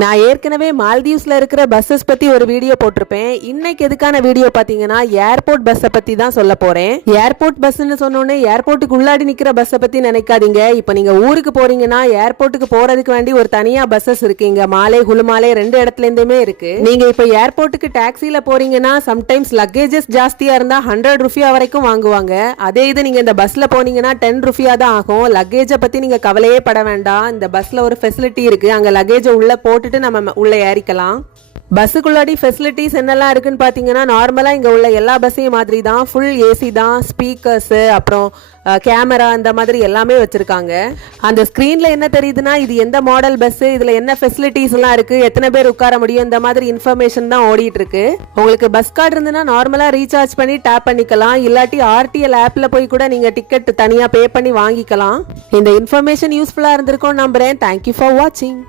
நான் ஏற்கனவே மால்தீவ்ஸ்ல இருக்கிற பஸ்ஸஸ் பத்தி ஒரு வீடியோ போட்டிருப்பேன். இன்னைக்கு எதுக்கான வீடியோ பாத்தீங்கன்னா ஏர்போர்ட் பஸ்ஸை பத்தி தான் சொல்ல போறேன். ஏர்போர்ட் பஸ்ன்னு சொன்னோன்னே ஏர்போர்ட்டுக்கு உள்ளாடி நிக்கிற பஸ்ஸை பத்தி நினைக்காதீங்க. இப்ப நீங்க ஊருக்கு போறீங்கன்னா ஏர்போர்ட்டுக்கு போறதுக்கு வேண்டி ஒரு தனியா பஸ்ஸஸ் இருக்கு. இங்க மாலே குலுமாலே ரெண்டு இடத்துல இருந்துமே இருக்கு. நீங்க இப்ப ஏர்போர்ட்டுக்கு டாக்ஸில போறீங்கன்னா சம்டைம்ஸ் லக்கேஜஸ் ஜாஸ்தியா இருந்தா 100 ரூபியா வரைக்கும் வாங்குவாங்க. அதே இது நீங்க இந்த பஸ்ல போனீங்கன்னா 10 ரூபியா தான் ஆகும். லக்கேஜை பத்தி நீங்க கவலையே பட வேண்டாம். இந்த பஸ்ல ஒரு ஃபெசிலிட்டி இருக்கு. அங்க லக்கேஜை உள்ள போட்டு நம்ம உள்ள ஏறிக்கலாம். பஸ்ஸுக்குள்ளாடி ஃபெசிலிட்டிஸ் என்னெல்லாம் இருக்குன்னு பார்த்தீங்கன்னா நார்மலாக இங்கே உள்ள எல்லா பஸ்ஸையும் மாதிரி தான். ஃபுல் ஏசி தான், ஸ்பீக்கர்ஸு, அப்புறம் கேமரா, இந்த மாதிரி எல்லாமே வச்சுருக்காங்க. அந்த ஸ்க்ரீனில் என்ன தெரியுதுன்னா இது எந்த மாடல் பஸ்ஸு, இதில் என்ன ஃபெசிலிட்டிஸ் எல்லாம் இருக்குது, எத்தனை பேர் உட்கார முடியும், இந்த மாதிரி இன்ஃபர்மேஷன் தான் ஓடிட்டு இருக்கு. உங்களுக்கு பஸ் கார்டு இருந்துன்னா நார்மலாக ரீசார்ஜ் பண்ணி டேப் பண்ணிக்கலாம். இல்லாட்டி ஆர்டிஎல் ஆப்பில் போய் கூட நீங்கள் டிக்கெட் தனியாக பே பண்ணி வாங்கிக்கலாம். இந்த இன்ஃபர்மேஷன் யூஸ்ஃபுல்லாக இருந்திருக்கும்னு நம்புகிறேன். தேங்க்யூ ஃபார் வாட்சிங்.